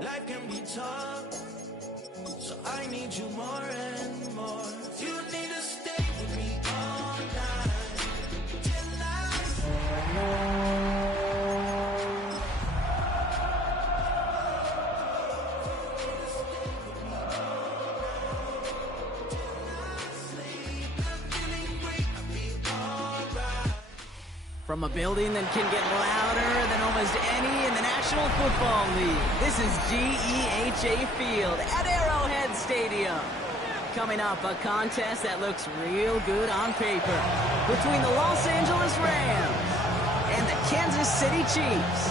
Life can be tough, so I need you more and more. You need to stay with me all night till From a building that can get louder than almost any in the National Football League, this is GEHA Field at Arrowhead Stadium. Coming up, a contest that looks real good on paper between the Los Angeles Rams and the Kansas City Chiefs.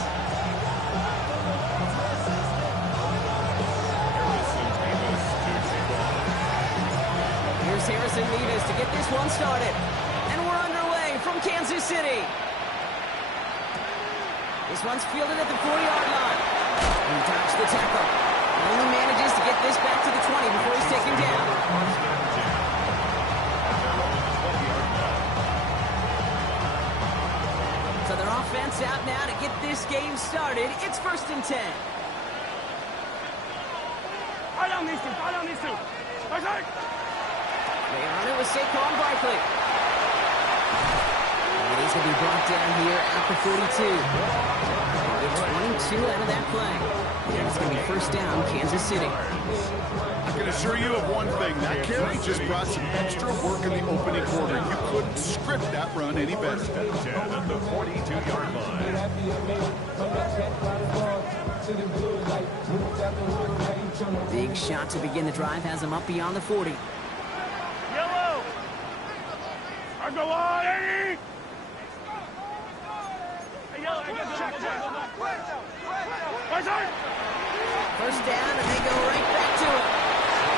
Here's Harrison Nevis to get this one started. And we're underway from Kansas City. This one's fielded at the 4-yard line. He dodged the tackle. He only manages to get this back to the 20 before he's taken down. So their offense out now to get this game started. It's 1st and 10. I don't need to. Okay. They are on it with Saquon Barkley. And he's going to be brought down here at the 42. 22 out of that play. And it's going to be 1st down, Kansas City. I can assure you of one thing. That carry just brought some extra work in the opening quarter. You couldn't script that run any better. 10 at the 42-yard line. Big shot to begin the drive has him up beyond the 40. Yellow. I go on, Eddie. Hey, yellow. Check. 1st down, and they go right back to it.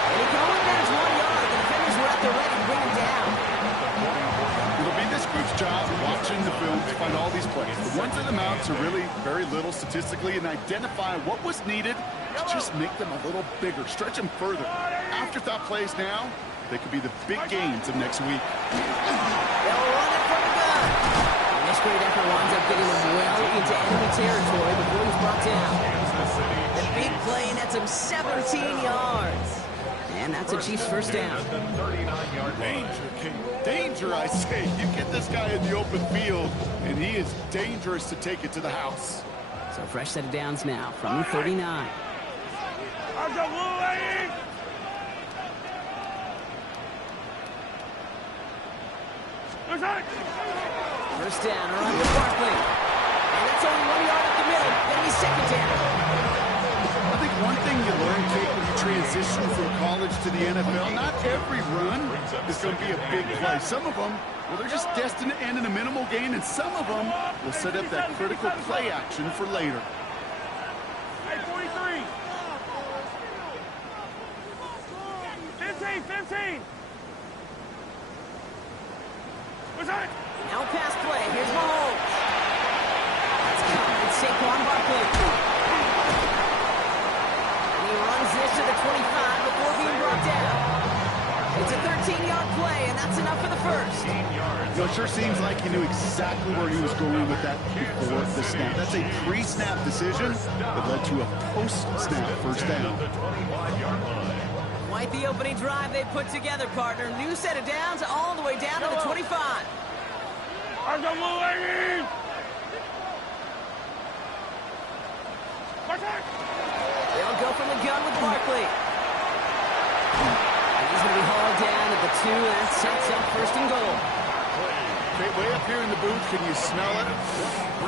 And he can only manage 1 yard. The defenders were out there ready to bring him down. It'll be this group's job watching the film to find all these plays. The ones that amount to really very little statistically and identify what was needed to just make them a little bigger, stretch them further. Afterthought plays now, they could be the big gains of next week. They'll run it from the gun. And this great effort winds up getting him well into enemy territory before he's brought down. The big play nets him 17 yards. And that's a Chiefs 1st down. Danger, I say. You get this guy in the open field, and he is dangerous to take it to the house. So fresh set of downs now from the 39. First down, around with Barkley. And that's only 1 yard up the middle. Then he's 2nd down. I think one thing you learn, Kate, when you transition from college to the NFL, not every run is going to be a big play. Some of them, well, they're just destined to end in a minimal gain, and some of them will set up that critical play action for later. Hey, 43. 15. What's that? Now pass play. Here's Mahomes. That's covered. Saquon Barkley. And he runs this to the 25 before being brought down. It's a 13-yard play, and that's enough for the 1st. You know, it sure seems like he knew exactly where he was going with that before the snap. That's a pre-snap decision that led to a post-snap 1st down. Quite the opening drive they put together, partner. New set of downs all the way down to the 25. I go Eddie. They'll go from the gun with Barkley. And he's going to be hauled down at the 2, and that sets up 1st and goal. Okay, way up here in the booth, can you smell it?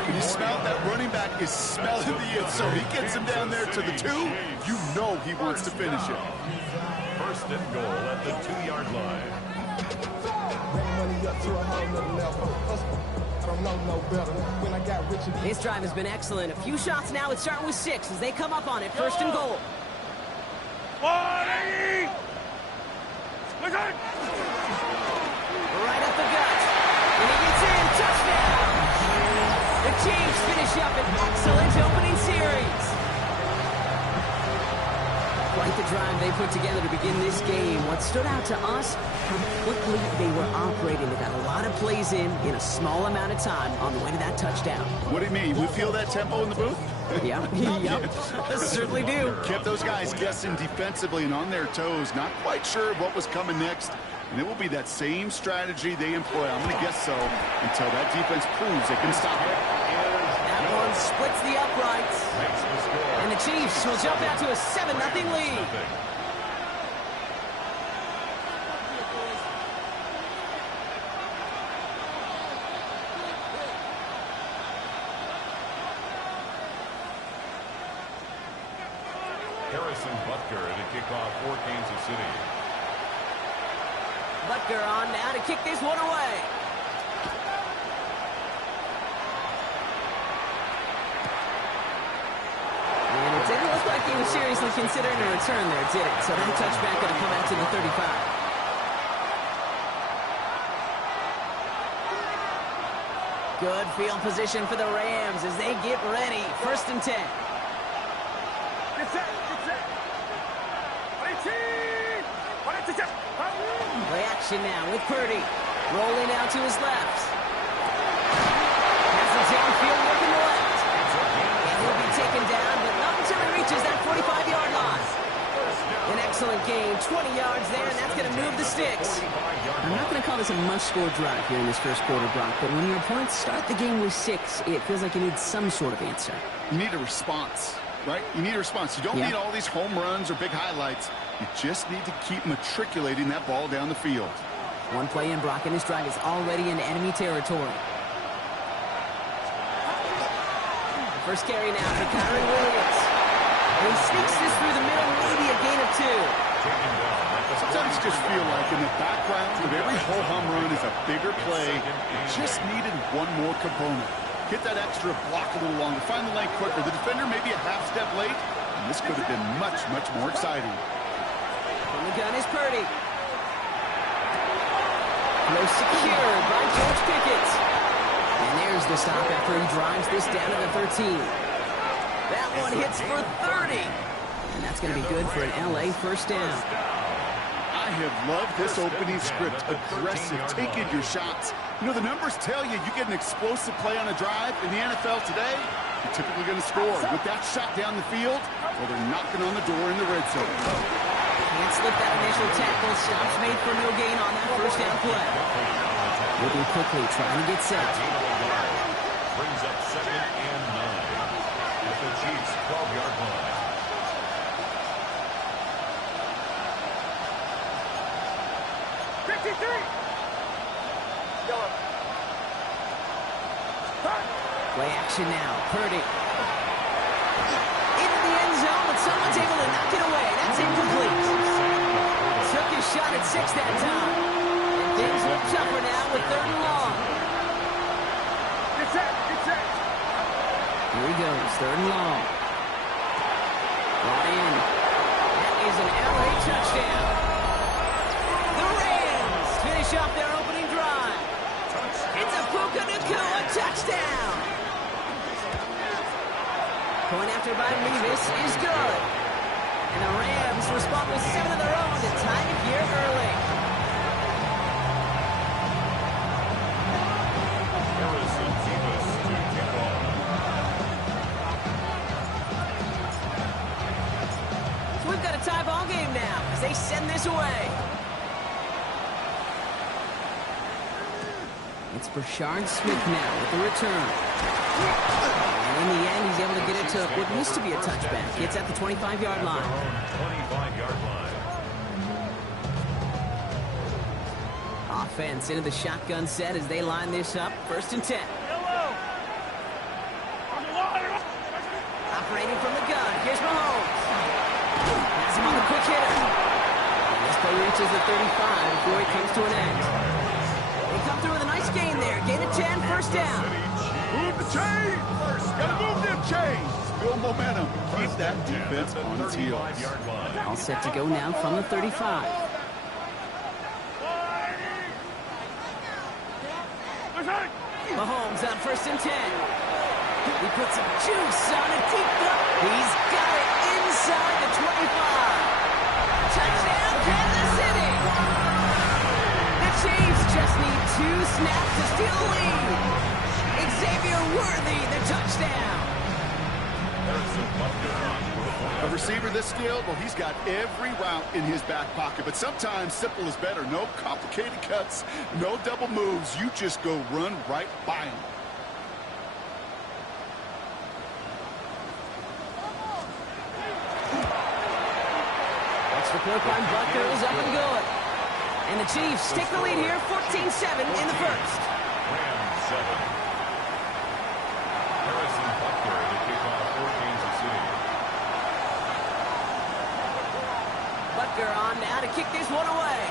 Can you smell it? That running back is smelling the end, so he gets him down there to the 2. You know he wants to finish it. 1st and goal at the 2-yard line. This drive has been excellent. A few shots now. It's starting with 6 as they come up on it. 1st and goal. Right up the gut. And he gets in. Touchdown. The Chiefs finish up an excellent opening series. Quite the drive they put together to begin this game. What stood out to us, how quickly they were operating. They got a lot of plays in a small amount of time on the way to that touchdown. What do you mean? We feel that tempo in the booth? Yep. Certainly do. Kept those guys guessing defensively and on their toes, not quite sure what was coming next. And it will be that same strategy they employ, I'm going to guess so, until that defense proves they can stop it. That one splits the uprights. And the Chiefs will jump out to a 7-0 lead. Harrison Butker to kick off for Kansas City. Butker on now to kick this one away. And it didn't look like he was seriously considering a return there, did it? So that touchback going to come out to the 35. Good field position for the Rams as they get ready. 1st and 10. Play action now with Purdy. Rolling out to his left. Has the downfield working the left. And he'll be taken down, but not until he reaches that 45-yard line. An excellent gain, 20 yards there, and that's going to move the sticks. I'm not going to call this a must-score drive here in this first quarter, Brock, but when your opponents start the game with 6, it feels like you need some sort of answer. You need a response, right? You need a response. You don't need all these home runs or big highlights. You just need to keep matriculating that ball down the field. One play in, Brock, and this drive is already in enemy territory. First carry now for Kyron Williams. And he sneaks this through the middle, maybe a gain of 2. Sometimes you just feel like in the background of every whole home run is a bigger play. It just needed one more component. Hit that extra block a little longer. Find the lane quicker. The defender may be a half step late, and this could have been much, much more exciting. From the gun is Purdy. Close secured by George Pickett. And there's the stop after he drives this down to the 13. That one hits for 30. And that's going to be good for an LA first down. I have loved this opening script. Aggressive, taking your shots. You know, the numbers tell you you get an explosive play on a drive in the NFL today, you're typically going to score. With that shot down the field, well, they're knocking on the door in the red zone. Can't slip that initial tackle. Stops made for no gain on that first down play. Moving quickly, trying to get set. Brings up 2nd and 9 at the Chiefs' 12-yard line. Play action now. Purdy. Into the end zone, but someone's able to knock it away. That's incomplete. Took his shot at 6 that time. And things look tougher now with 3rd and long. Here he goes, 3rd and long. Brought in. That is an LA touchdown. The Rams finish off their opening drive. It's a Puka Nacua touchdown. Point after by Levis is good. And the Rams respond with 7 of their own to tie it here early. Harrison Davis to kick off. So we've got a tie ball game now as they send this away. It's Brashard Smith now with the return. And in the end, he's able to get it to what used to be a touchback. Gets at the 25-yard line. 25-yard line. Offense into the shotgun set as they line this up. 1st and 10. Operating from the gun. Here's Mahomes. Has him on the quick hitter. And this play reaches the 35 before it comes to an end. They come through with a nice gain there. Gain of 10, 1st down. Move the chains! Gotta move them chains! Build momentum. Keep that defense on its heels. All set to go now from the 35. Mahomes on 1st and 10. He puts some juice on a deep throw. He's got it inside the 25. Touchdown, Kansas City! The Chiefs just need 2 snaps to steal a lead. Xavier Worthy, the touchdown. A receiver this skilled, well, he's got every route in his back pocket, but sometimes simple is better. No complicated cuts, no double moves. You just go run right by him. Extra point by Butker is up and good. And the Chiefs stick the lead here, 14-7 in the first. Rams 7. Harrison Butker to kick off for Kansas City. Butker on now to kick this one away.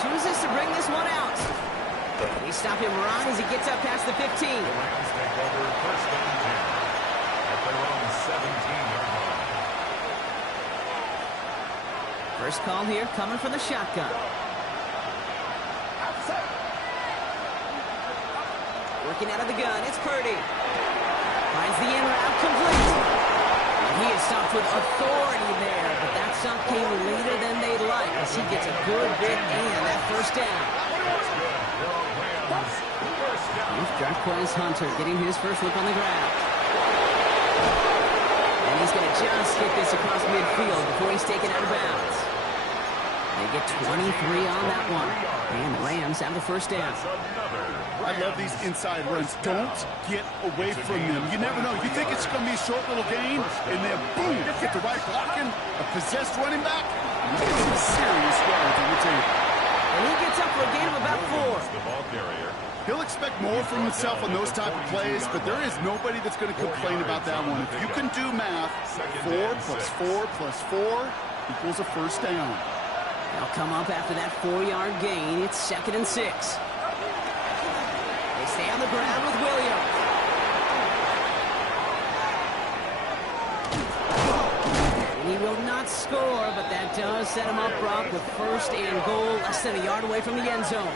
Chooses to bring this one out. They stop him right as he gets up past the 15. The Rams take over first and 10 at their own 17-yard line. First call here coming from the shotgun. Working out of the gun, it's Purdy. Finds the in route complete. And he is stopped with authority there, but that stop came later than they'd like as he gets a good bit and that first down. Here's Jarquez Hunter getting his first look on the ground. And he's going to just get this across midfield before he's taken out of bounds. They get 23 on that one. And the Rams have the first down. I love these inside runs. Don't get away from them. You never know. You think it's going to be a short little gain, and then boom, get the right blocking, a possessed running back. You get some serious yards on the table. And he gets up for a gain of about 4. The ball carrier. He'll expect more from himself on those type of plays, but there is nobody that's going to complain about that one. If you can do math, 4 plus 4 plus 4 equals a first down. They'll come up after that 4-yard gain. It's 2nd and 6. They stay on the ground with Williams. And he will not score, but that does set him up, Brock, with first and goal, less than a yard away from the end zone.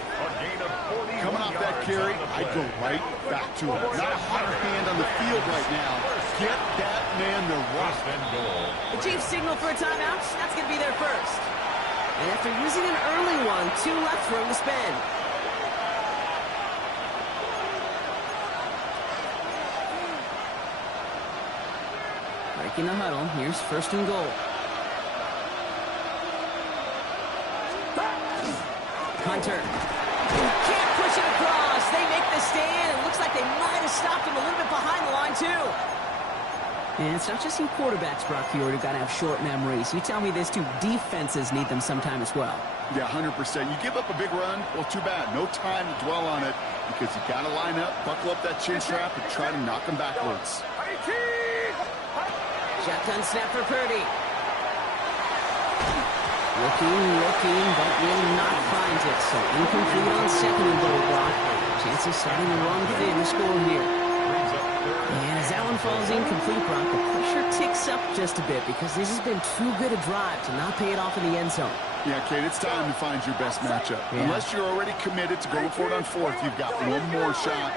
Coming off that carry, I go right back to him. Not a hotter hand on the field right now. Get that man the rock. The Chiefs signal for a timeout. That's going to be their first. And after using an early one, 2 left for him to spend. Breaking the huddle. Here's first and goal. Hunter. Can't push it across. They make the stand. It looks like they might have stopped him a little bit behind the line, too. And it's not just you quarterbacks, Brock Huard, who got to have short memories. You tell me this, too. Defenses need them sometime as well. Yeah, 100%. You give up a big run, well, too bad. No time to dwell on it because you got to line up, buckle up that chin strap, and try to knock them backwards. Shotgun snap for Purdy. Looking, but will not find it. So incomplete on 2nd and goal, Brock. Chance of starting to run thin to score here. And as that one falls incomplete, Brock, the pressure ticks up just a bit because this has been too good a drive to not pay it off in the end zone. Yeah, Kate, it's time to find your best matchup. Yeah. Unless you're already committed to going for it on 4th, you've got one more shot.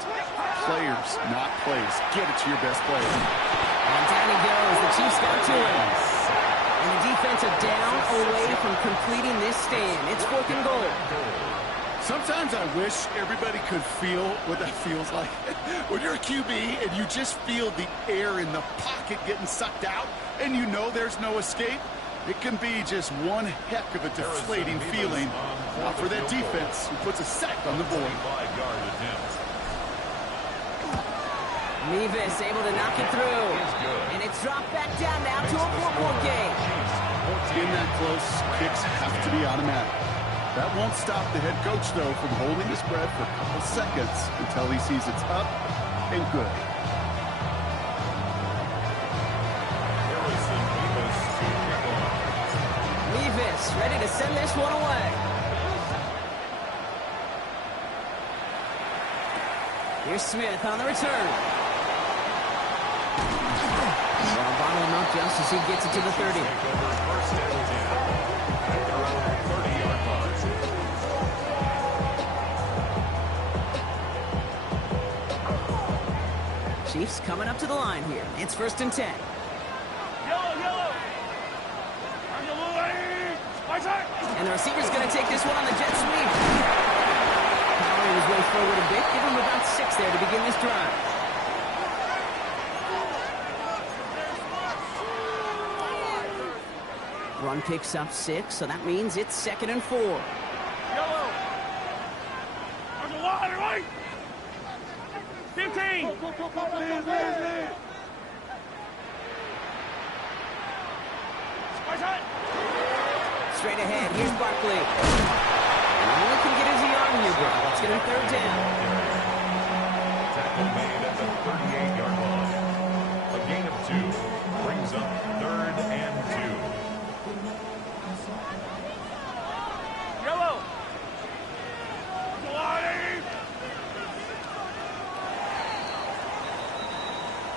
Players, not plays. Get it to your best player. And down he goes. The Chiefs got to him. And the defense are down away from completing this stand. It's 4th and goal. Sometimes I wish everybody could feel what that feels like. When you're a QB and you just feel the air in the pocket getting sucked out and you know there's no escape, it can be just one heck of a deflating feeling. Not for that defense who puts a sack on the board. Mevis able to knock it through. And it's dropped back down now to a 4-point game. In that close, kicks have to be automatic. That won't stop the head coach, though, from holding his breath for a couple seconds until he sees it's up and good. Mevis ready to send this one away. Here's Smith on the return. Well, bottle him up just as he gets it to the 30. Chiefs coming up to the line here. It's 1st and 10. And the receiver's going to take this one on the jet sweep. Powering move his way forward a bit. Give him about 6 there to begin this drive. Run picks up 6, so that means it's 2nd and 4. Yellow. On the water, right? 15. Straight ahead, here's Barkley. Only can get his yard here, bro. Let's get him 3rd down. Tackle made at the 38-yard line. A gain of 2 brings up 3rd and 2. Yellow.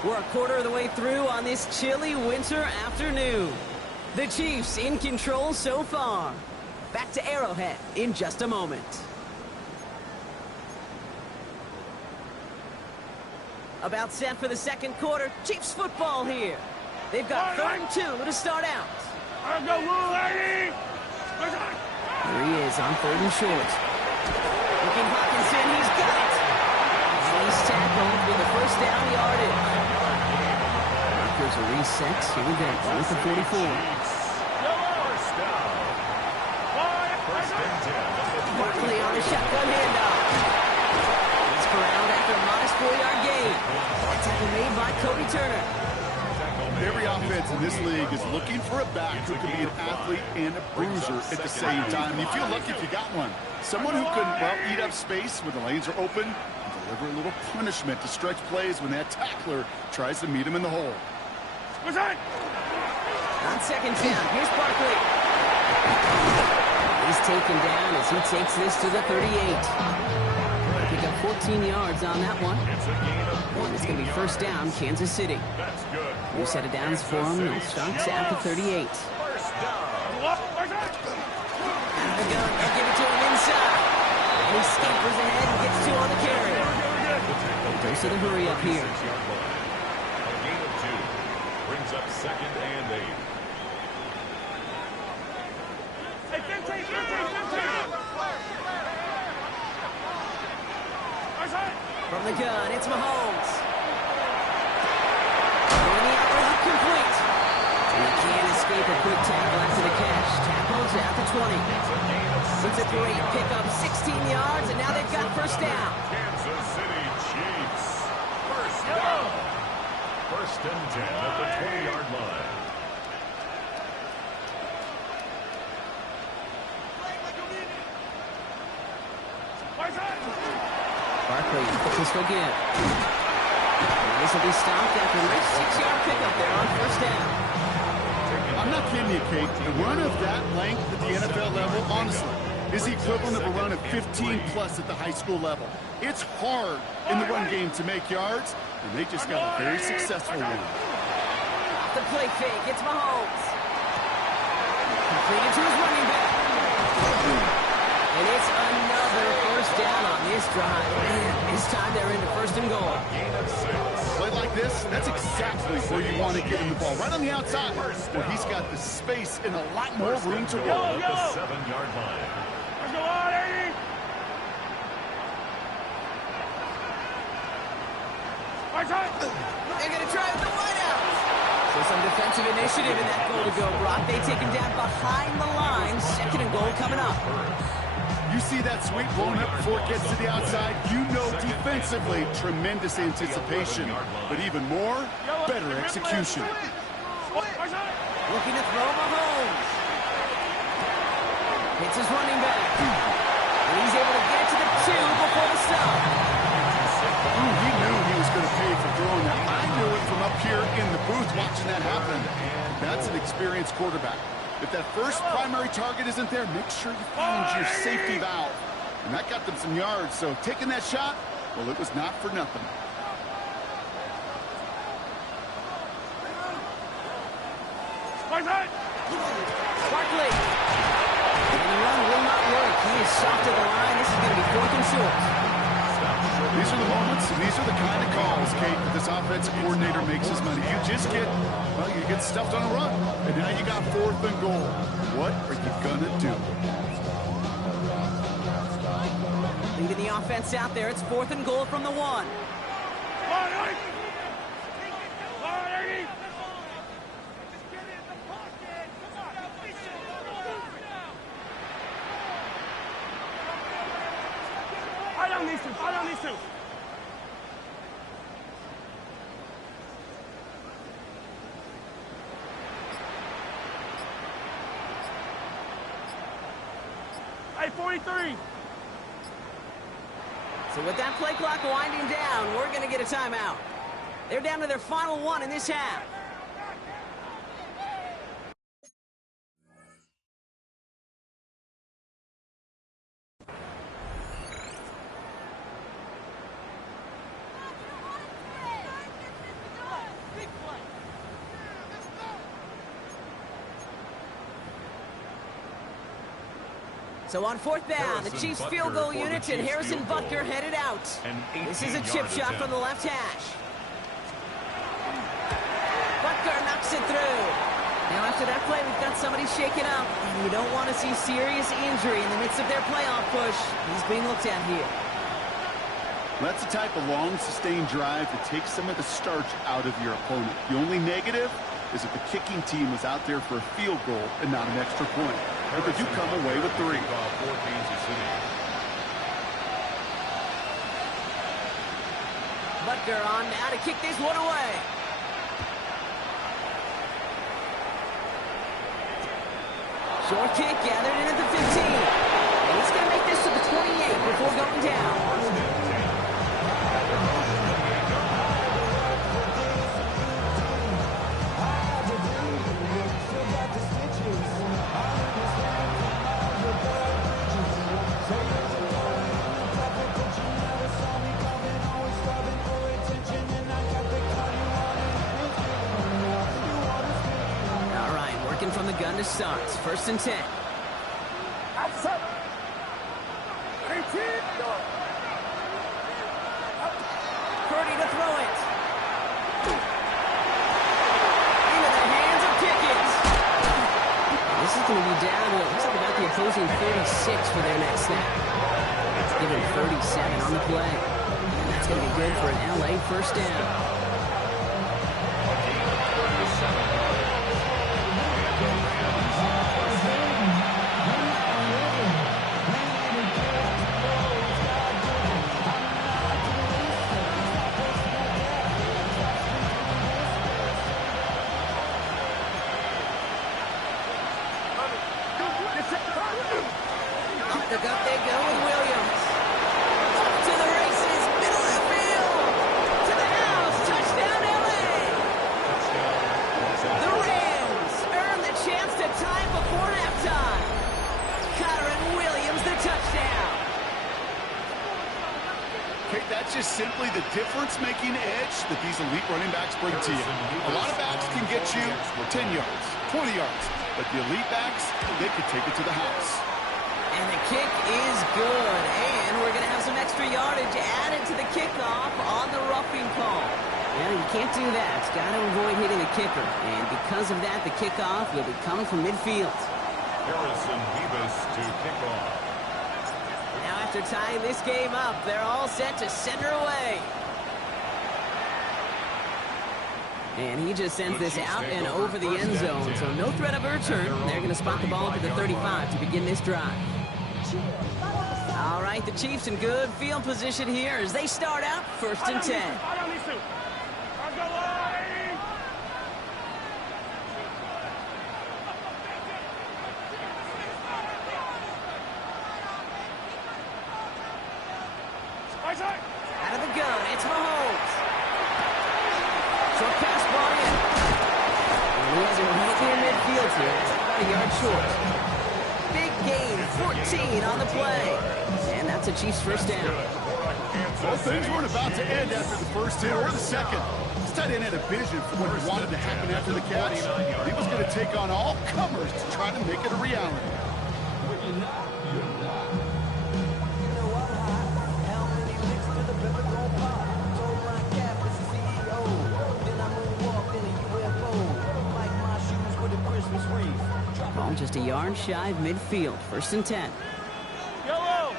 We're a quarter of the way through on this chilly winter afternoon. The Chiefs in control so far. Back to Arrowhead in just a moment. About set for the 2nd quarter. Chiefs football here. They've got 3rd and 2 to start out. There Here he is on 3rd and short. Looking Hawkinson, he's got it. He's tackled with the 1st down yardage. Markers a reset. Here we go with the 44. Barkley on the shotgun handoff. It's corralled after a modest 4-yard gain. That tackle made by Cody Turner. Every offense in this league is looking for a back who can be an athlete and a bruiser at the same time. You feel lucky if you got one. Someone who can, well, eat up space when the lanes are open and deliver a little punishment to stretch plays when that tackler tries to meet him in the hole. On 2nd down, here's Barkley. He's taken down as he takes this to the 38. Pick up 14 yards on that one. And it's going to be 1st down, Kansas City. New set of downs for him. It starts at the 38. Out of the gun, they'll give it to him inside. And he scampers ahead and gets 2 on the carry. Goes to the hurry up here. A gain of 2 brings up 2nd and 8. From the gun, it's Mahomes. And the outlet complete. And he can't escape a quick tackle after the catch. Tackles at the 20. It's a great pickup, 16 yards, and now they've got 1st down. Kansas City Chiefs. 1st down. 1st and 10 at the 20-yard line. Barkley, the pistol again. And this will be stopped after a nice 6-yard pickup there on 1st down. I'm not kidding you, Kate. A run of that length at the NFL level, honestly, is the equivalent of a run of 15-plus at the high school level. It's hard in the run game to make yards, and they just got a very successful one. Off the play fake, it's Mahomes. Completed to his running back. And it's another 1st down on this drive. And this time they're into 1st and goal. Play like this, that's exactly where you want to get him the ball. Right on the outside, where he's got the space and a lot more room to roll. At the 7-yard line. They're going to try with the wideout. So some defensive initiative in that goal to go, Brock. They take him down behind the line. 2nd and goal coming up. You see that sweep blown up before it gets to the outside, you know defensively, tremendous anticipation. But even more, better execution. Looking to throw Mahomes. Hits his running back. And he's able to get to the 2 before the stop. He knew he was going to pay for throwing that. I knew it from up here in the booth watching that happen. That's an experienced quarterback. If that first primary target isn't there, make sure you find your safety valve. And that got them some yards, so taking that shot, well, it was not for nothing. Barkley. And the run will not work. He is soft to the line. This is going to be 4th and short. These are the moments, and these are the kind of calls, Kate, that this offensive coordinator makes his money. You just get, well, you get stuffed on a run, and now you got 4th and goal. What are you going to do? Leaving the offense out there. It's 4th and goal from the 1. Fall down these two. Hey, 43. So with that play clock winding down, we're going to get a timeout. They're down to their final 1 in this half. So on 4th down, the Chiefs field goal unit and Harrison Butker headed out. This is a chip shot from the left hash. Butker knocks it through. Now after that play, we've got somebody shaken up. And you don't want to see serious injury in the midst of their playoff push. He's being looked at here. That's the type of long, sustained drive that takes some of the starch out of your opponent. The only negative is that the kicking team was out there for a field goal and not an extra point. But they do come away with 3. Butker on now to kick this one away. Short kick gathered in at the 15. And he's going to make this to the 28 before going down. From the gun to start. 1st and 10. Outside. 18. Purdy to throw it. Into the hands of Pickens. This is going to be down to, it looks like about the opposing 36 for their next snap. It's given 37 on the play. And that's going to be good for an LA 1st down. Up they go with Williams. To the races, middle of the field. To the house, touchdown LA. The Rams earn the chance to tie before halftime. Kyron Williams, the touchdown. Okay, that's just simply the difference-making edge that these elite running backs bring to you. A lot of backs can get you 10 yards, 20 yards, but the elite backs, they can take it to the house. And the kick is good, and we're going to have some extra yardage added to the kickoff on the roughing call. Well, you can't do that. It's got to avoid hitting the kicker, and because of that, the kickoff will be coming from midfield. Harrison Beavis to kick off. Now after tying this game up, they're all set to center away. And he just sends this out and over the end zone, so no threat of a return. They're going to spot the ball up at the 35 to begin this drive. All right, the Chiefs in good field position here as they start out 1st and 10. Out of the gun, it's Mahomes. Short pass ball in. And he has it right near midfield here. It's about a yard short. Big gain, 14 on the play. And that's a Chiefs 1st down. Well, things weren't about to end after the 1st hit or the 2nd. This tight end had a vision for what he wanted to happen after the catch. He was going to take on all comers to try to make it a reality. Ball just a yard shy of midfield. 1st and 10. Yellow.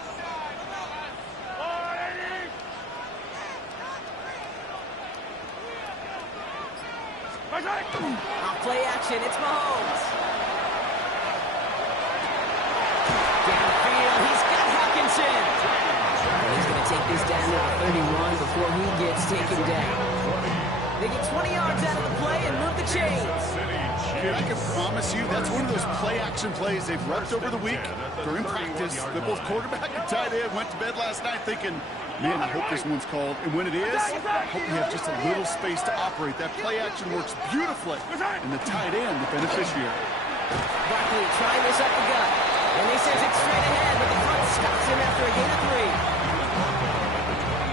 Off play action, it's Mahomes. Downfield, he's got Hawkinson. And he's going to take this down to the 31 before he gets taken down. They get 20 yards out of the play and move the chains. Dude, I can promise you that's one of those play-action plays they've repped over the week during practice. That both quarterback and tight end went to bed last night thinking, man, I hope this one's called. And when it is, I hope we have just a little space to operate. That play action works beautifully. And the tight end, the beneficiary. Barkley trying this up the gut. And he sends it straight ahead, but the front stops him after a gain of 3.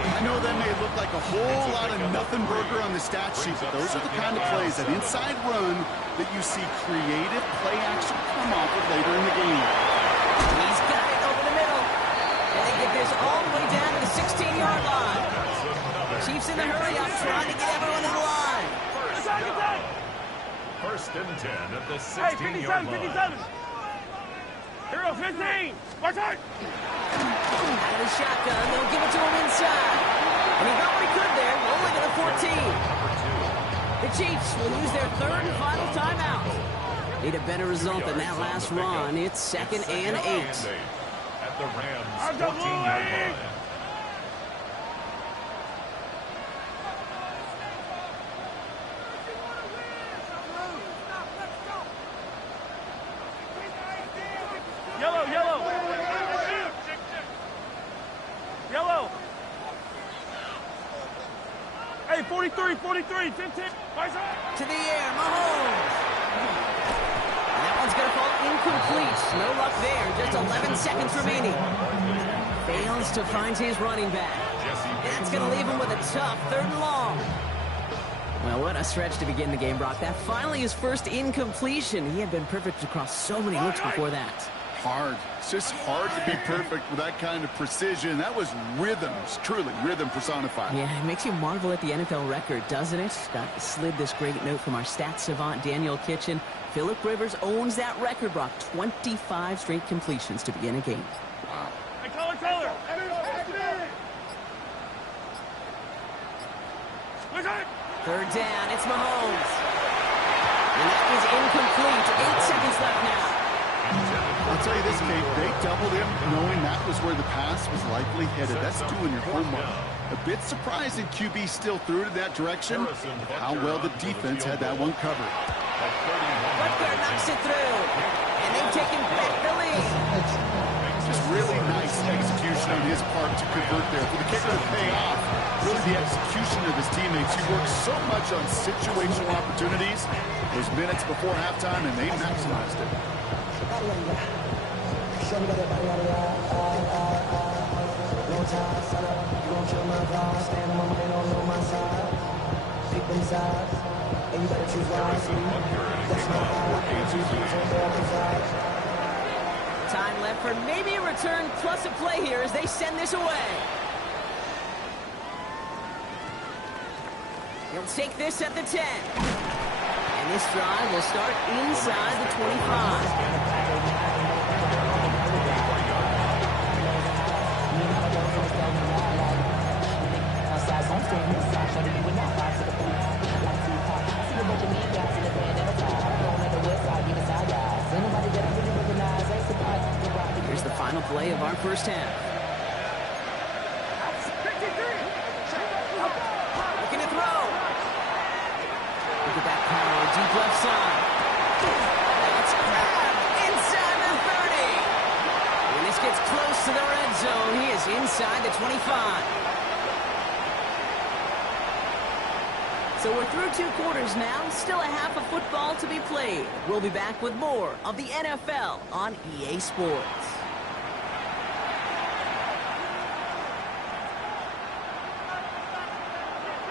I know that may look like a whole lot of nothing burger on the stat sheet, but those are the kind of plays, that inside run, that you see creative play action come off of later in the game. He's got it over the middle. And they get this all the way down to the 16-yard line. Chiefs in the hurry up, trying to get everyone in the line. First and 10 at the 16-yard line. 57. Hero 15. Watch out. Out of the shotgun, they'll give it to him inside. And he got what he could there, rolling to the 14. The Chiefs will use their third and final timeout. Need a better result than that last run. It's 2nd and 8. At the Rams' 14-yard line. Yellow, yellow. Yellow. Hey, 43, 43, 15. To the air, Mahomes. That one's going to fall incomplete. No luck there. Just 11 seconds remaining. Fails to find his running back. That's going to leave him with a tough 3rd and long. Well, what a stretch to begin the game, Brock. That finally his first incompletion. He had been perfect across so many looks before that. Hard. It's just hard to be perfect with that kind of precision. That was rhythm. It's truly rhythm personified. Yeah, it makes you marvel at the NFL record, doesn't it? Got slid this great note from our stats savant, Daniel Kitchen. Phillip Rivers owns that record, Brock. 25 straight completions to begin a game. Wow. Hey, color. Third down, it's Mahomes. And that is incomplete. 8 seconds left now. I'll tell you this, Kate, they doubled him knowing that was where the pass was likely headed. That's doing your homework. A bit surprising QB still threw it in that direction. How well the defense had that one covered. Butker knocks it through. And they've taken back the lead. Just really nice execution on his part to convert there. For the kicker to pay off, really the execution of his teammates. He worked so much on situational opportunities those minutes before halftime, and they maximized it. Time left for maybe a return plus a play here as they send this away. He'll take this at the 10. And this drive will start inside the 25. Here's the final play of our first half. Looking to throw. Look at that power, deep left side. It's grabbed inside the 30. When this gets close to the red zone, he is inside the 25. So we're through 2 quarters now, still a half of football to be played. We'll be back with more of the NFL on EA Sports.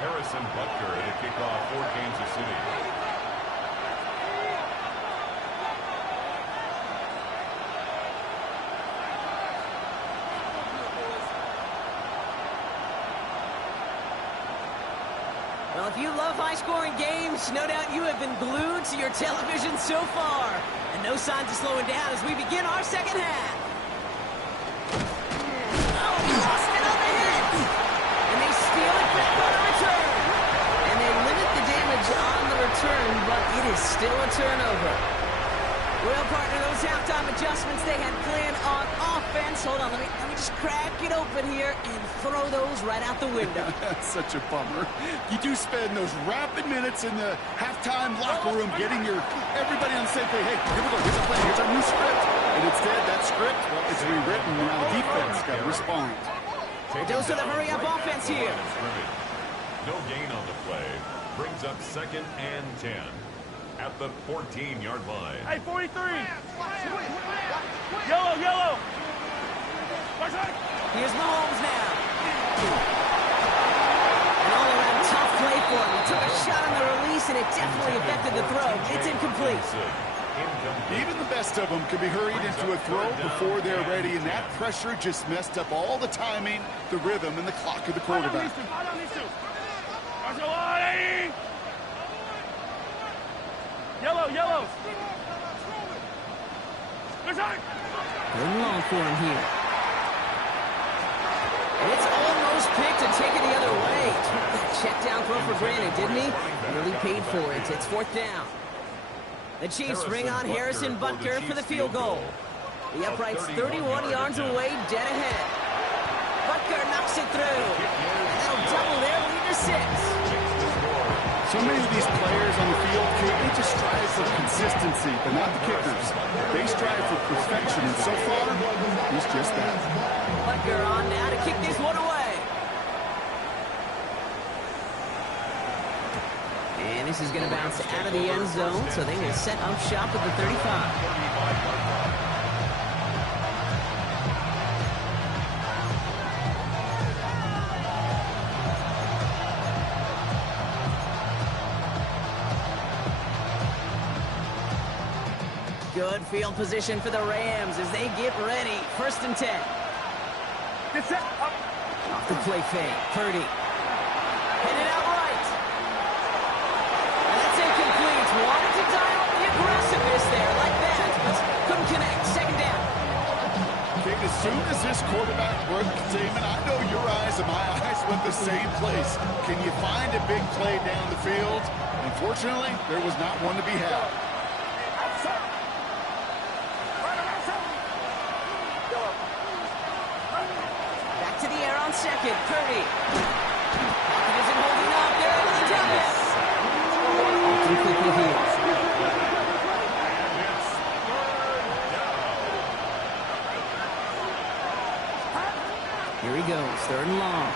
Harrison Butker to kick off for Kansas City. Well, if you love high-scoring games, no doubt you have been glued to your television so far. And no signs of slowing down as we begin our second half. Oh, lost it on the hit! And they steal it back on the return. And they limit the damage on the return It is still a turnover. Well, partner, those halftime adjustments they had planned on offense. Hold on, let me just crack it open here and throw those right out the window. That's such a bummer. You do spend those rapid minutes in the halftime locker room getting everybody on the same page. Hey, here we go. Here's our plan. Here's our new script. And instead, that script, well, it's rewritten. Now the defense got to respond. Dose of the hurry-up offense here. No gain on the play. Brings up 2nd and 10. At the 14-yard line. Hey, 43. Yellow, yellow. Here's Mahomes now. An all-around tough play for him. He took a shot on the release, and it definitely affected the throw. It's incomplete. Even the best of them can be hurried into a throw before they're ready, and that pressure just messed up all the timing, the rhythm, and the clock of the quarterback. Yellow, yellow. Good long for him here. And it's almost picked to take it the other way. Took that check down throw for granted, didn't he? Really paid for it. It's 4th down. The Chiefs bring on Harrison Butker for the field goal. The upright's 31 yards away, dead ahead. Butker knocks it through. And that'll double their lead to 6. So many of these players on the field, they just strive for consistency, but not the kickers. They strive for perfection, and so far, he's just that. Butker on now to kick this one away. And this is going to bounce out of the end zone, so they will set up shop at the 35. Good field position for the Rams as they get ready. 1st and 10. Off the play fake. Purdy. Headed out right. And that's incomplete. Wanted to dial up the aggressiveness there like that, but couldn't connect. 2nd down. Okay, as soon as this quarterback broke containment, I know your eyes and my eyes went the same place. Can you find a big play down the field? Unfortunately, there was not one to be had. Second, Purdy. Pocket isn't holding up. They're able to drop it. Too quickly here. Here he goes, 3rd and long.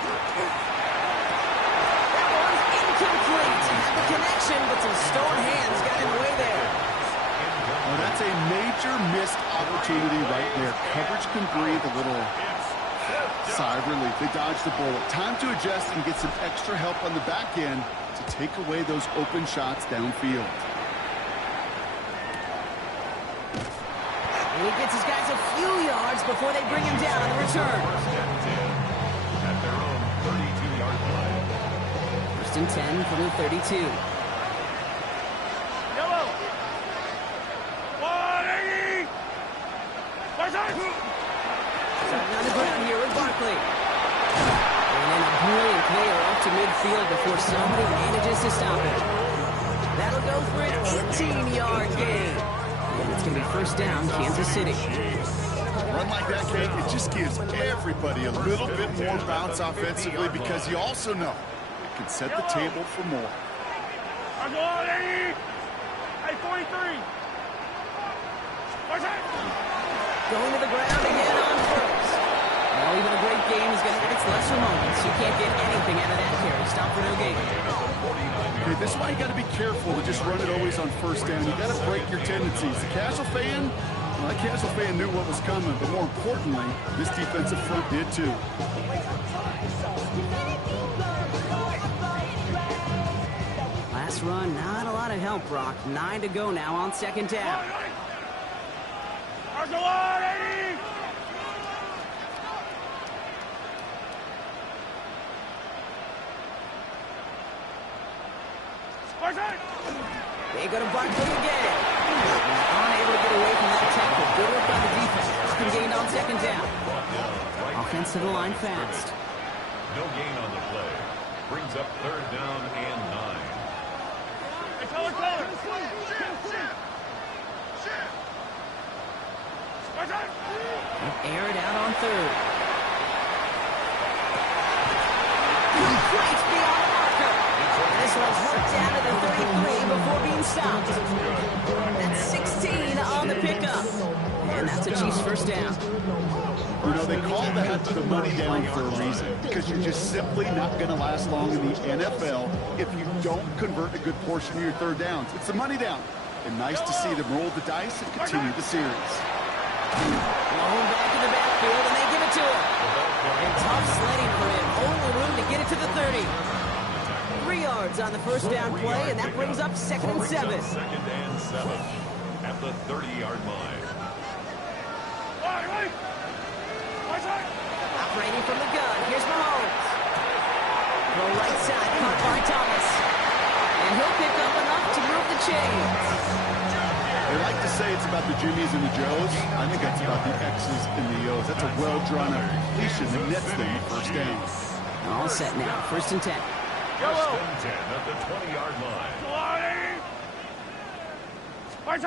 That one's incomplete. Had the connection, but some stone hands got in the way there. Well, that's a major missed opportunity right there. Coverage can breathe a little. Sigh of relief. They dodged the bullet. Time to adjust and get some extra help on the back end to take away those open shots downfield. And he gets his guys a few yards before they bring him down on the return. At their own 32-yard line. 1st and 10 from the 32. Yellow. 180. Starting on the ground here with Barkley. And then a brilliant player off to midfield before somebody manages to stop it. That'll go for an 18-yard gain. And it's going to be 1st down, Kansas City. Run like that, Kate, it just gives everybody a little bit more bounce offensively because you also know it can set the table for more. Hey, 43. Going to the ground again on 1st. Well, even a great game is going to have its lesser moments. You can't get anything out of that carry. Stop for no gain. Okay, this is why you got to be careful to just run it always on 1st down. You got to break your tendencies. The casual fan, well, that casual fan knew what was coming, but more importantly, this defensive front did too. Last run, not a lot of help, Brock. 9 to go now on 2nd down. They go to Barkley again. Unable to get away from that tackle. Good work by the defense. Been gained on 2nd down. Offense to the line fast. No gain on the play. Brings up 3rd down and 9. Hey, color. third. Complete beyond the marker. And this one's worked down to the 33 before being stopped. That's 16 on the pickup. And that's a Chiefs first down. You know, they call that the money down for a reason, because you're just simply not going to last long in the NFL if you don't convert a good portion of your third downs. It's the money down. And nice to see them roll the dice and continue the series. Blown back in the backfield, and they give it to him. And tough sledding for him. Only room to get it to the 30. 3 yards on the first down play, and that brings up 2nd and 7. 2nd and 7 at the 30-yard line. Operating from the gun, here's Mahomes. Throw right side, caught by Thomas. And he'll pick up enough to move the chains. They like to say it's about the Jimmies and the Joes. I think that's about the X's and the O's. That's a well-drawn-up completion that nets them the first down. All set now, 1st and 10. 1st and 10 at the 20-yard line. Here's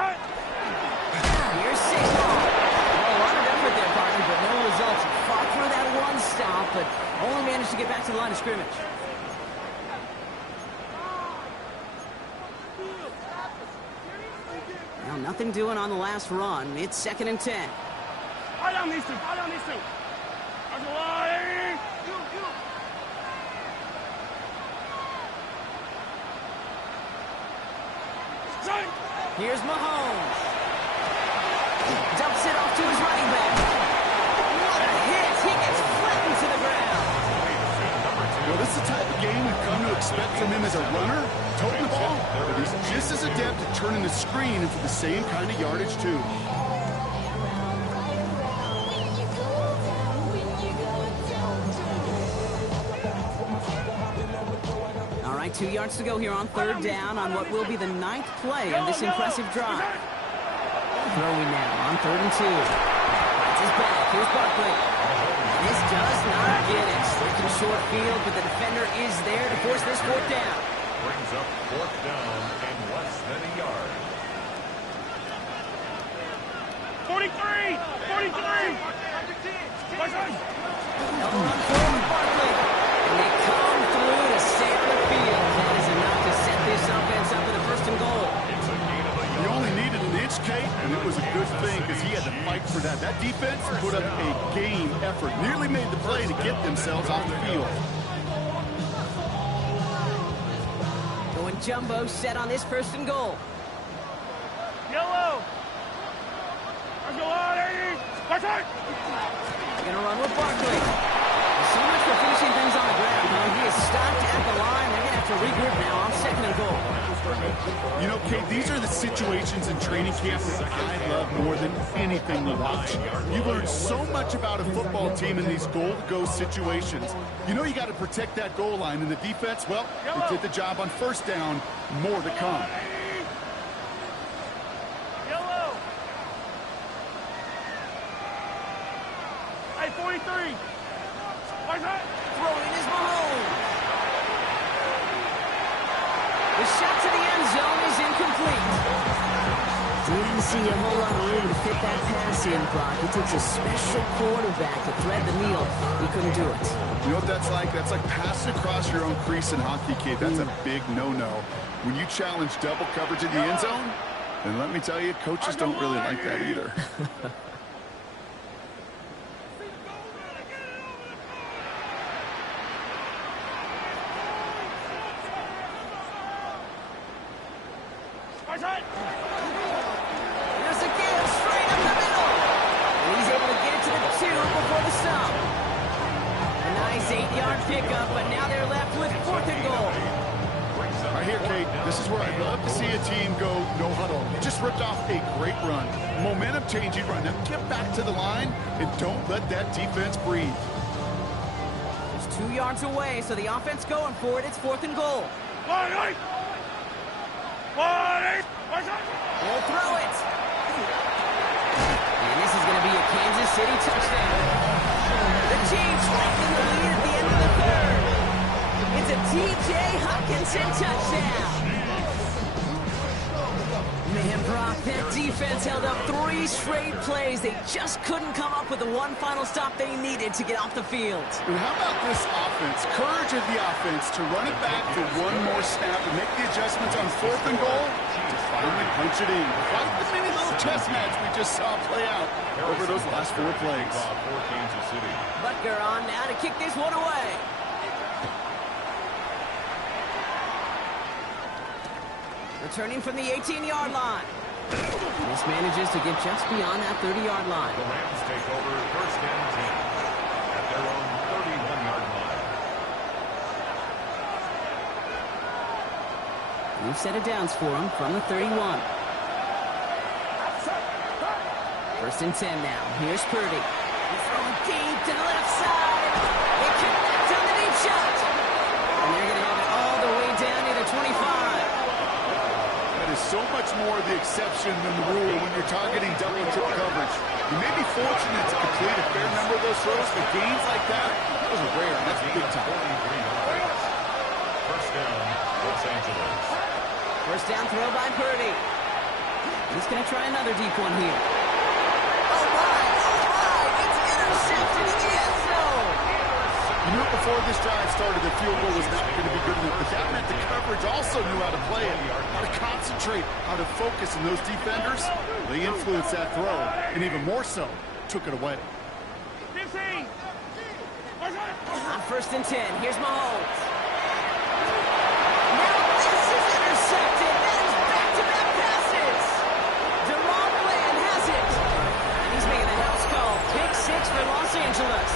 Saquon. Well, a lot of effort there, partner, but no results. Fought for that one stop, but only managed to get back to the line of scrimmage. Well, nothing doing on the last run. It's 2nd and 10. Here's Mahomes. Dumps it off to his running back. What a hit! He gets flattened to the ground. Well, this is the type of game we've come to expect from him as a runner, toting the ball, but he's just as adept at turning the screen into the same kind of yardage, too. All right, 2 yards to go here on 3rd down on what will be the 9th play of this impressive drive. Throwing now on 3rd and 2. That's his back. Here's Barkley. This does not get it. Slicking short field, but the defender is there to force this 4th down. Brings up 4th down and less than a yard. 43! 43! Double run forward, Barkley. And they come through to save the field. That is enough to set this offense up with a 1st and goal. It's a gain of a He yard. only needed an inch, Kate, and it was a good thing because he had to fight for that. That defense put up a game effort, nearly made the play to get themselves off the field. Going jumbo set on this 1st and goal. Yellow! They're going to run with Barkley. So much for finishing things on the ground. He is stopped at the line. They're going to have to regroup now on 2nd and goal. You know, Kate, these are the situations in training camp that I love more than anything to watch. You learn so much about a football team in these goal-to-go situations. You know you got to protect that goal line, and the defense, well, they did the job on 1st down. More to come. Yellow! Hey, 43! Throwing is Mahomes. The shot to the end zone is incomplete. Didn't see a whole lot of room to fit that pass in, Brock. It takes a special quarterback to thread the needle. He couldn't do it. You know what that's like? That's like passing across your own crease in hockey, Kate. That's a big no-no. When you challenge double coverage in the end zone, and let me tell you, coaches don't really like that either. There's a give straight up the middle. And he's able to get it to the 2 before the stop. A nice 8-yard pickup, but now they're left with 4th and goal. Right here, Kate, this is where I'd love to see a team go no huddle. You just ripped off a great run. Momentum-changing run. Now get back to the line and don't let that defense breathe. It's 2 yards away, so the offense going for it. It's 4th and goal. We'll throw it. And this is going to be a Kansas City touchdown. The Chiefs taking the lead at the end of the 3rd. It's a T.J. Hockenson touchdown. And Brock, that defense held up 3 straight plays. They just couldn't come up with the one final stop they needed to get off the field. And how about this offense? Courage of the offense to run it back for one more snap and make the adjustments on 4th and goal to finally punch it in. Quite the mini little chess match we just saw play out over those last 4 plays. Butker on now to kick this one away. Returning from the 18-yard line. This manages to get just beyond that 30-yard line. The Rams take over 1st and 10 at their own 31-yard line. New set of downs for him from the 31. 1st and 10 now. Here's Purdy. He's throwing deep to the left side. He connects on the deep shot. And they're going to have it all the way down to the 25. Is so much more the exception than the rule when you're targeting double and triple coverage. You may be fortunate to complete a fair number of those throws, but gains like that, those are rare. That's big time. 1st down, Los Angeles. 1st down throw by Purdy. He's going to try another deep one here. Oh my! It's intercepted in the end zone. You knew before this drive started the field goal was not going to be good enough, but that meant the coverage also knew how to play it, how to concentrate, how to focus, and those defenders, they influenced that throw, and even more so, took it away. 15. On 1st and 10, here's Mahomes. Now this is intercepted. That is back-to-back passes. Deron Bland has it. And he's making the house call. Pick 6 for Los Angeles.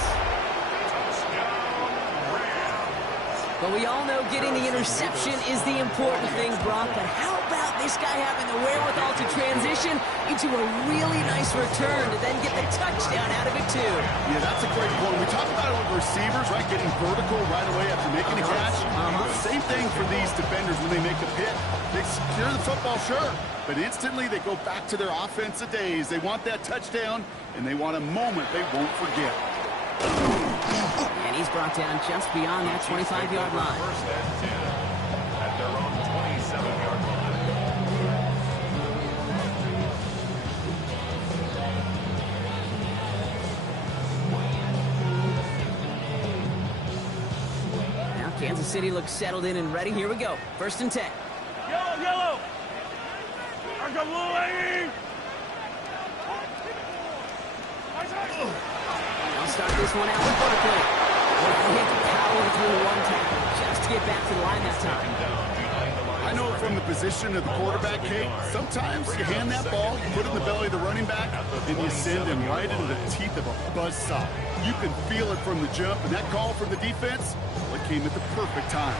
But we all know getting the interception is the important thing, Brock. But how about this guy having the wherewithal to transition into a really nice return to then get the touchdown out of it, too? Yeah, that's a great point. We talk about it with receivers, right? Getting vertical right away after making a catch. Same thing for these defenders when they make a pick. They secure the football, sure. But instantly they go back to their offensive days. They want that touchdown, and they want a moment they won't forget. And he's brought down just beyond that 25-yard line. 1st and 10 at their own 27-yard line. Now Kansas City looks settled in and ready. Here we go. 1st and 10. Yellow, yellow. Arca blue, hanging. I'll start this one out with Barkley. He had to power through one tackle just to get back to the line that time. I know from the position of the quarterback, Kate, sometimes you hand that ball, you put it in the belly of the running back, and you send him right into the teeth of a buzzsaw. You can feel it from the jump, and that call from the defense, well, it came at the perfect time.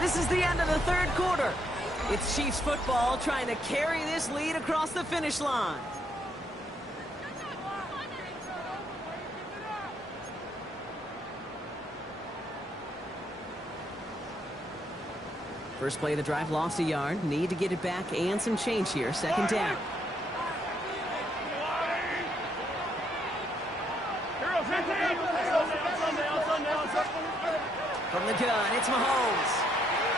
This is the end of the 3rd quarter. It's Chiefs football trying to carry this lead across the finish line. First play of the drive, lost a yard. Need to get it back and some change here. 2nd down. From the gun, it's Mahomes.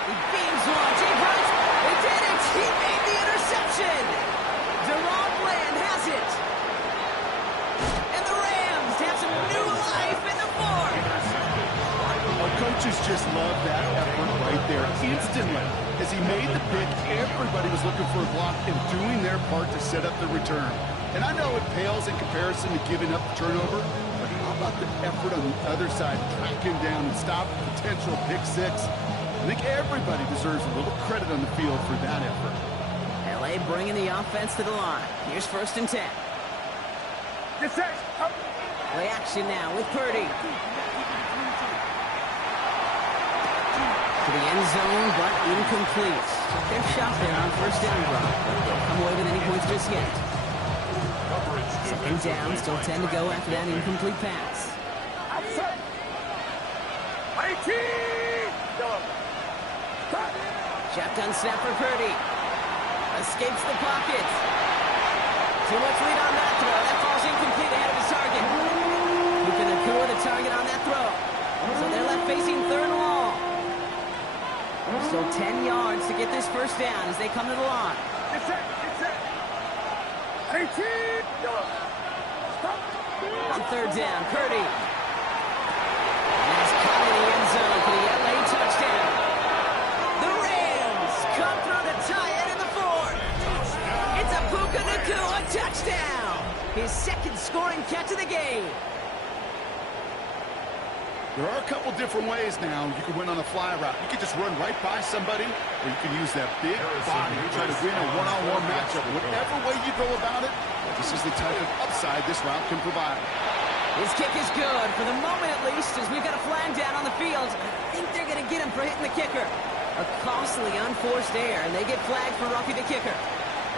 He beams one. Jay Price, they did it. He made the interception. Deron Bland has it. And the Rams have some new life in the 4th. Our coaches just love that effort right there. Instantly, as he made the pick, everybody was looking for a block and doing their part to set up the return. And I know it pales in comparison to giving up the turnover, but how about the effort on the other side, tracking down and stop the potential pick 6? I think everybody deserves a little credit on the field for that effort. L.A. bringing the offense to the line. Here's 1st and 10. Play action now with Purdy. To the end zone, but incomplete. Took their shot there on 1st down, Brock. Don't come away with any points just yet. 2nd down, still 10 to go after that incomplete pass. Shotgun snap for Purdy. Escapes the pocket. Too much lead on that throw. That falls incomplete ahead of his target. Whoopin the target on that throw. So they're left facing 3rd and long. Still 10 yards to get this 1st down as they come to the line. Get set. Get set. 18. Yellow. Stop. On third down, Purdy. And he's caught in the end zone for the LA touchdown. The Rams come through to tie it in the fourth. It's a Puka Nacua touchdown. His second scoring catch of the game. There are a couple different ways now. You can win on a fly route. You can just run right by somebody, or you can use that big body to try to win a one-on-one matchup. Whatever way you go about it, this is the type of upside this route can provide. His kick is good, for the moment at least, as we've got a flag down on the field. I think they're going to get him for hitting the kicker. A costly unforced error, and they get flagged for roughing the kicker.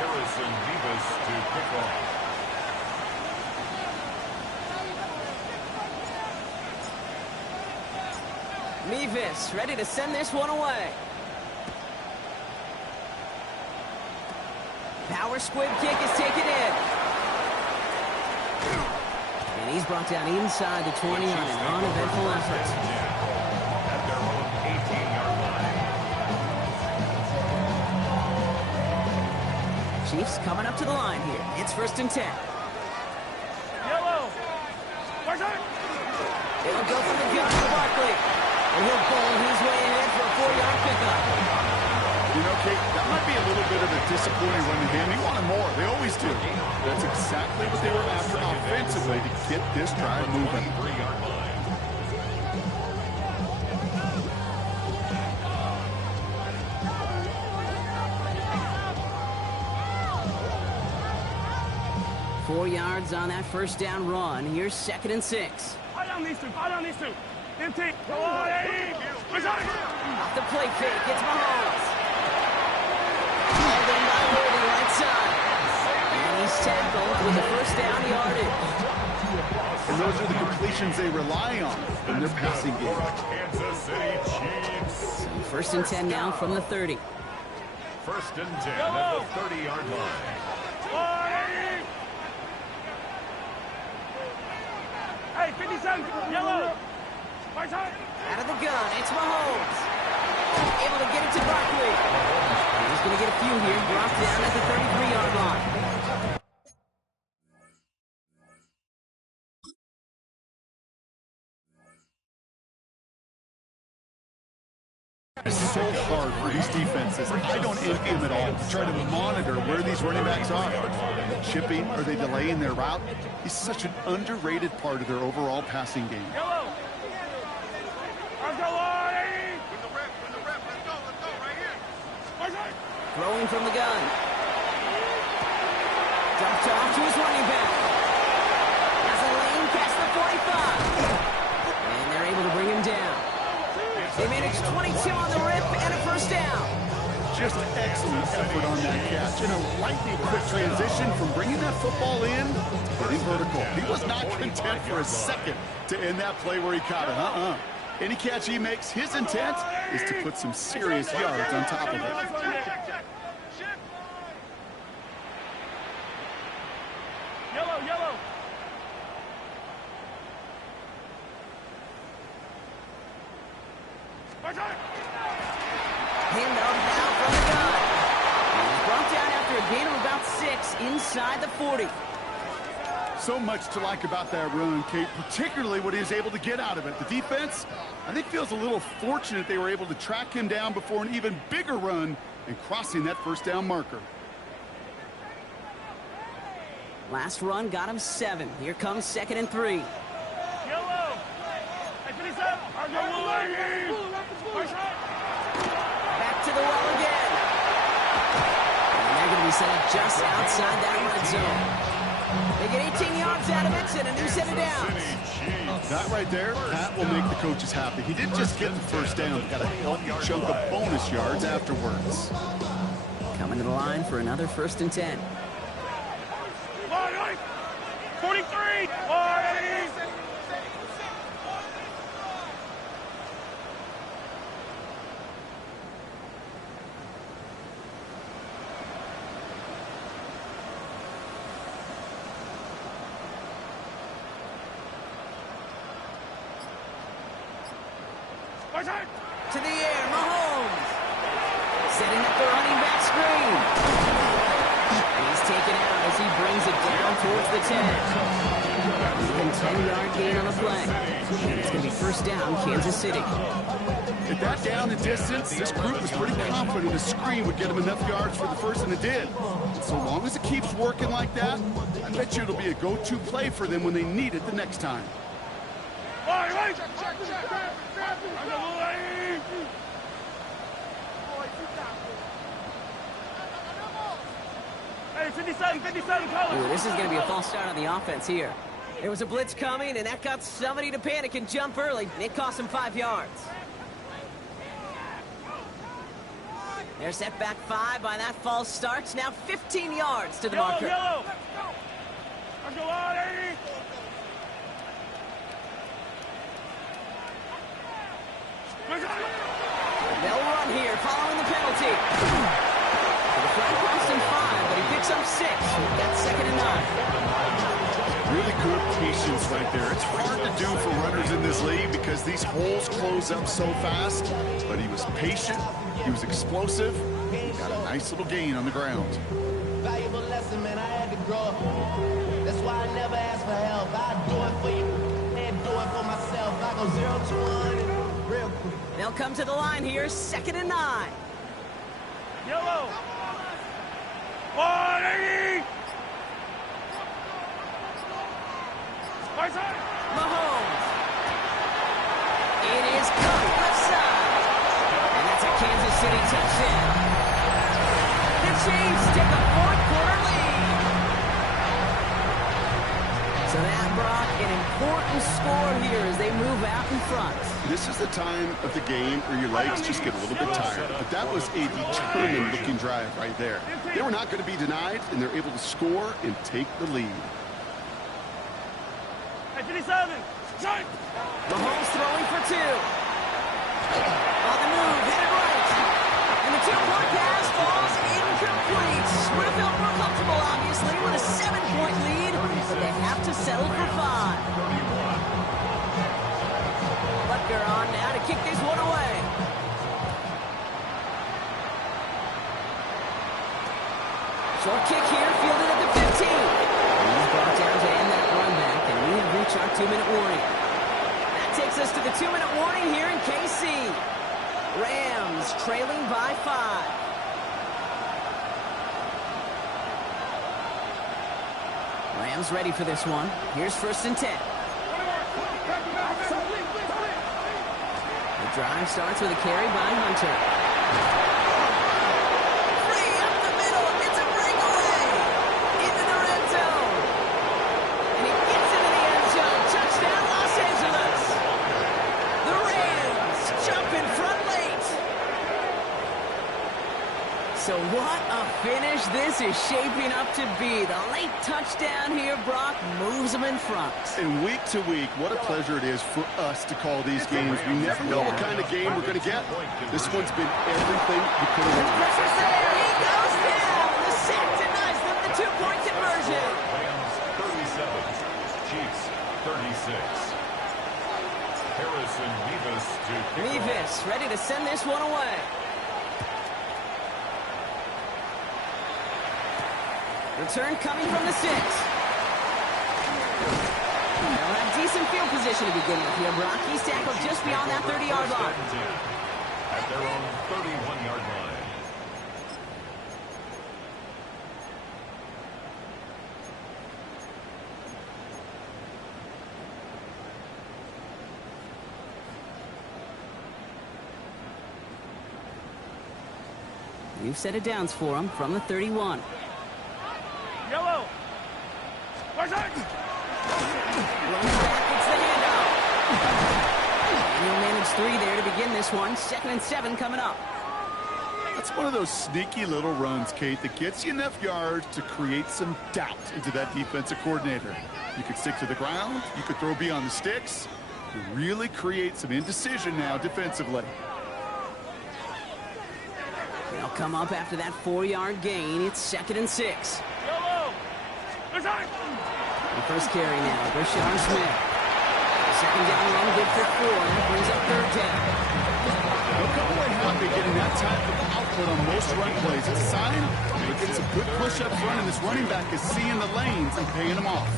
Harrison Vivas to kick off. Mevis ready to send this one away. Power squib kick is taken in. And he's brought down inside the 20 on an uneventful effort. At their own 18-yard line. Chiefs coming up to the line here. It's 1st and 10. Yellow. Watch out. It'll go from the gun to Barkley. And he'll bowl his way ahead for a 4-yard pickup. You know, Kate, that might be a little bit of a disappointing run to him. He wanted more. They always do. That's exactly what they were after offensively to get this drive moving. 3-yard line. Four yards on that first down run. Here's 2nd and 6. Fire down these two. Fire down these two. Empty. Go on, Eddie. Watch out. Off the play fake, it's Mahomes. Hauled in by Purdy, right side. And he's tackled with a first down yardage. And those are the completions they rely on in their passing game. Kansas City Chiefs. 1st and 10 now from the 30. 1st and 10 at the 30-yard line. Go on, Eddie. Hey, 57. Yellow. Watch out. Out of the gun, it's Mahomes. Able to get it to Barkley. He's going to get a few here, brought down at the 33-yard line. It's so hard for these defenses. I don't envy them at all to try to monitor where these running backs are. Are they chipping? Are they delaying their route? He's such an underrated part of their overall passing game. Yellow. Let's go on, Eddie. Let's go right here. Watch out. Throwing from the gun. Dumped off to his running back. Has a lane past the 45. And they're able to bring him down. They managed 22 on the rip and a first down. Just excellent effort on that catch. And a lightning quick transition from bringing that football in to getting vertical. He was not content for a second to end that play where he caught it. Any catch he makes, his intent is to put some serious yards on top of it. Yellow. Watch out. Handoff now from the gun. He's brought down after a gain of about 6 inside the 40. So much to like about that run, Kate, particularly what he was able to get out of it. The defense, I think, feels a little fortunate they were able to track him down before an even bigger run and crossing that first down marker. Last run got him 7. Here comes 2nd and 3. Yellow. Hey, 57. Watch out. Back to the well again. And they're going to be set up just outside that red zone. They get 18 yards out of it and a new set of downs. That right there, that will make the coaches happy. He didn't just get the first down. He got a healthy chunk of bonus yards afterwards. Coming to the line for another 1st and 10. 43. To the air, Mahomes. Setting up the running back screen. taken out as he brings it down towards the 10. Even 10-yard gain on the play. It's going to be first down, Kansas City. At that down and distance, this group was pretty confident a screen would get them enough yards for the first, and it did. So long as it keeps working like that, I bet you it'll be a go-to play for them when they need it the next time. Hey, 57, Colin. Ooh, this is going to be a false start on the offense here. There was a blitz coming, and that got somebody to panic and jump early. It cost him 5 yards. They're set back 5 by that false start. Now 15 yards to the marker. Yellow. Let's go on, 80. They'll run here following the penalty. The flag cost him 5, but he picks up 6. That's 2nd and 9. Really good patience right there. It's hard to do for runners in this league because these holes close up so fast. But he was patient. He was explosive. He got a nice little gain on the ground. Valuable lesson, man. I had to grow up. That's why I never ask for help. I do it for you and do it for myself. I go 0 to 100 real quick. They'll come to the line here, 2nd and 9. Yellow. 180. Mahomes. It is caught left side. And that's a Kansas City touchdown. The Chiefs take a 4th-quarter lead. So that, Brock, an important score here as they move out in front. This is the time of the game where your legs just get a little bit tired. But that was a determined-looking drive right there. They were not going to be denied, and they're able to score and take the lead. Hey, 57. Mahomes throwing for 2. On the move, headed right. And the 2-point pass falls incomplete. Would have felt more comfortable, obviously, with a 7-point lead, but they have to settle for 5. Butker on now to kick this one away. Short kick here, fielded at the 15. He's brought down to end that run back, and we have reached our 2-minute warning. That takes us to the 2-minute warning here in KC. Rams trailing by 5. Rams ready for this one. Here's 1st and 10. The drive starts with a carry by Hunter. Free up the middle. It's a breakaway. Into the red zone. And he gets into the end zone. Touchdown, Los Angeles. The Rams jump in front late. So what a finish this is shaping up to be. The late touchdown here, Brock, moves them in front. And week to week, what a pleasure it is for us to call these games. We never know what kind of game we're going to get. This one's been everything we could have wanted. Pressure's there. He goes down. The sack denies them the 2-point conversion. Rams 37, Chiefs 36. Harrison Mevis to kick off. Mevis ready to send this one away. Return coming from the 6. They'll have decent field position to begin with here, Brock. He's tackled just beyond that 30-yard line. At their own 31-yard line. We've set it downs for him from the 31. Yellow. Runs back, gets the handoff. And he'll manage 3 there to begin this one. 2nd and 7 coming up. That's one of those sneaky little runs, Kate, that gets you enough yards to create some doubt into that defensive coordinator. You could stick to the ground. You could throw beyond the sticks. You really create some indecision now defensively. They'll come up after that 4-yard gain. It's 2nd and 6. Yellow. The first carry now, Brashard Smith. 2nd down run, good for 4. That brings up 3rd down. Look at what happened be getting that type of output on most run plays. It's a sign they're getting some good push-ups running. This running back is seeing the lanes and paying them off.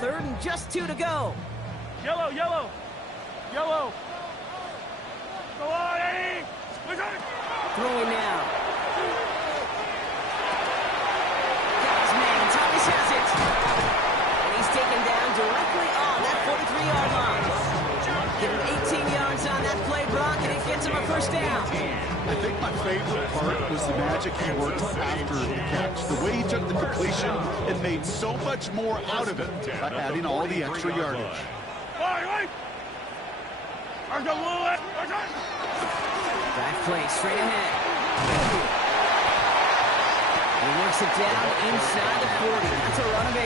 Third and just 2 to go. Yellow, yellow, yellow. Go on, Eddie. Throwing now. Got his man. Thomas has it. And he's taken down directly on that 43-yard line. Give him 18 yards on that play, Brock, and it gets him a first down. I think my favorite part was the magic he worked after the catch. The way he took the completion and made so much more out of it by adding all the extra yardage. Back play, straight ahead. He works it down inside the 40. That's a run of 8.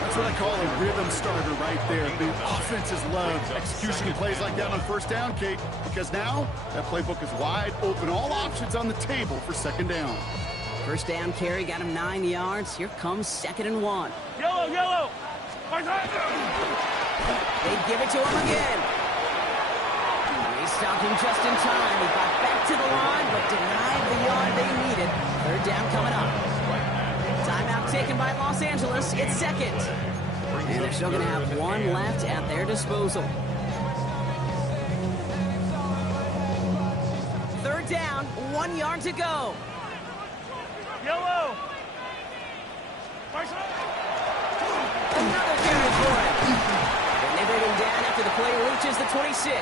That's what I call a rhythm starter right there. The offenses love execution plays like that on first down, Kate, because now that playbook is wide open. All options on the table for second down. First down carry got him 9 yards. Here comes 2nd and 1. Yellow, yellow. They give it to him again. They stopped him just in time. He got back to the line, but denied the yard they needed. Third down coming up. Timeout taken by Los Angeles. It's second. And they're still going to have 1 left at their disposal. Third down, 1 yard to go. Yellow. Another carry for him. And they bring him down after the play reaches the 26.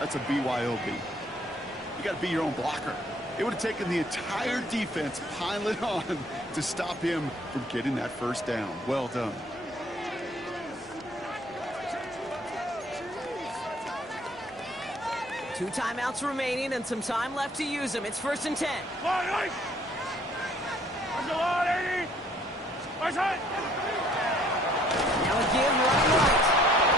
That's a BYOB. You got to be your own blocker. It would have taken the entire defense piling on to stop him from getting that first down. Well done. Two timeouts remaining and some time left to use them. It's 1st and 10. Now a give running right.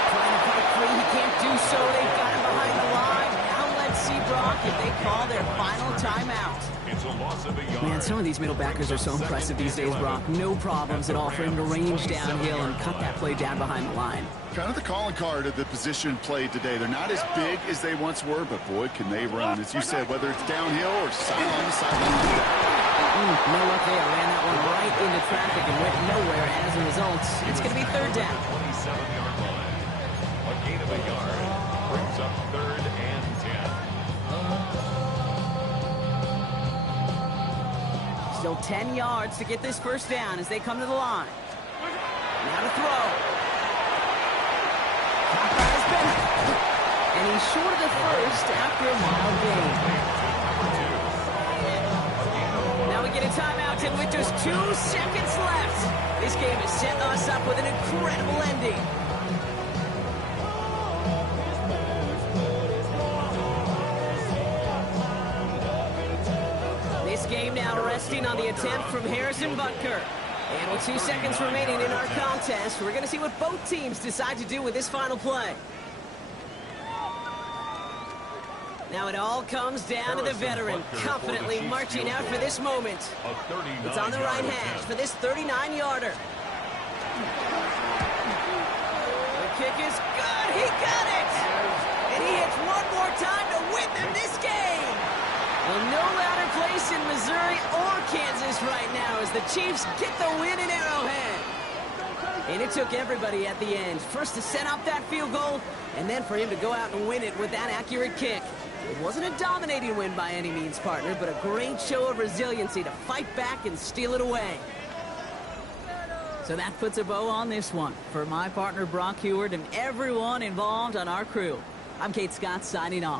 Trying to fight free. He can't do so. They've got him behind the line. Now let's see, Brock, if they call their final timeout. It's a loss of a yard. Man, some of these middle backers are so impressive these days, Brock. No problems at all for him to range downhill and cut that play down behind the line. Kind of the calling card of the position played today. They're not as big as they once were, but boy, can they run. As you said, whether it's downhill or sideline to sideline. No luck there. Ran that one right into traffic and went nowhere as a result. It's going to be third down. 27-yard line. A gain of a yard brings up 3rd and 10. Still 10 yards to get this first down as they come to the line. Now to throw. Caught by his Bennett. And he's short of the first after a mild gain. Now we get a timeout, and with just 2 seconds left, this game is setting us up with an incredible ending. This game now resting on the attempt from Harrison Butker. And with 2 seconds remaining in our contest, we're going to see what both teams decide to do with this final play. Now it all comes down to the veteran, confidently marching out for this moment. It's on the right hash for this 39-yarder. The kick is good. He got it. And he hits one more time to win them this game. Well, no louder place in Missouri or Kansas right now as the Chiefs get the win in Arrowhead. And it took everybody at the end. First to set up that field goal, and then for him to go out and win it with that accurate kick. It wasn't a dominating win by any means, partner, but a great show of resiliency to fight back and steal it away. So that puts a bow on this one. For my partner, Brock Heward, and everyone involved on our crew, I'm Kate Scott signing off.